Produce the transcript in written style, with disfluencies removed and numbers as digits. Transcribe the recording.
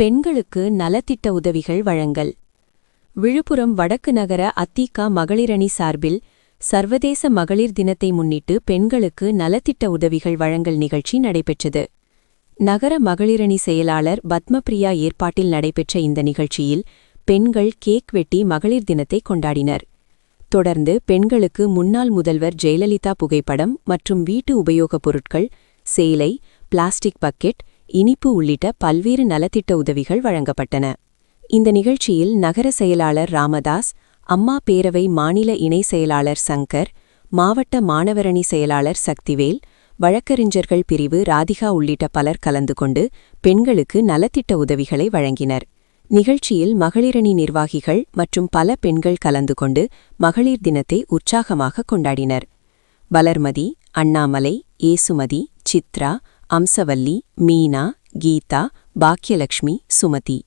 பெண்களுக்கு நலத்திட்ட உதவிகள் வழங்கல். விழுப்புரம் வடக்கு நகர அத்திகா மகளிரணி சார்பில் சர்வதேச மகளிர் தினத்தை முன்னிட்டு பெண்களுக்கு நலத்திட்ட உதவிகள் வழங்கல் நிகழ்ச்சி நடைபெற்றது. நகர மகளிரணி செயலாளர் பத்மபிரியா ஏற்பாட்டில் நடைபெற்ற இந்த நிகழ்ச்சியில் பெண்கள் கேக் வெட்டி மகளிர் தினத்தை கொண்டாடினர். தொடர்ந்து பெண்களுக்கு முன்னாள் முதல்வர் ஜெயலலிதா புகைப்படம் மற்றும் வீட்டு உபயோகப் பொருட்கள், சேலை, பிளாஸ்டிக் பக்கெட், இனிப்பு உள்ளிட்ட பல்வேறு நலத்திட்ட உதவிகள் வழங்கப்பட்டன. இந்த நிகழ்ச்சியில் நகர செயலாளர் ராமதாஸ், அம்மா பேரவை மாநில இணை செயலாளர் சங்கர், மாவட்ட மாணவரணி செயலாளர் சக்திவேல், வழக்கறிஞர்கள் பிரிவு ராதிகா உள்ளிட்ட பலர் கலந்து கொண்டு பெண்களுக்கு நலத்திட்ட உதவிகளை வழங்கினர். நிகழ்ச்சியில் மகளிரணி நிர்வாகிகள் மற்றும் பல பெண்கள் கலந்து கொண்டு மகளிர் தினத்தை உற்சாகமாக கொண்டாடினர். வளர்மதி, அண்ணாமலை, ஏசுமதி, சித்ரா, அம்சவல்லி, மீனா, கீதா, பாக்யலட்சுமி, சுமதி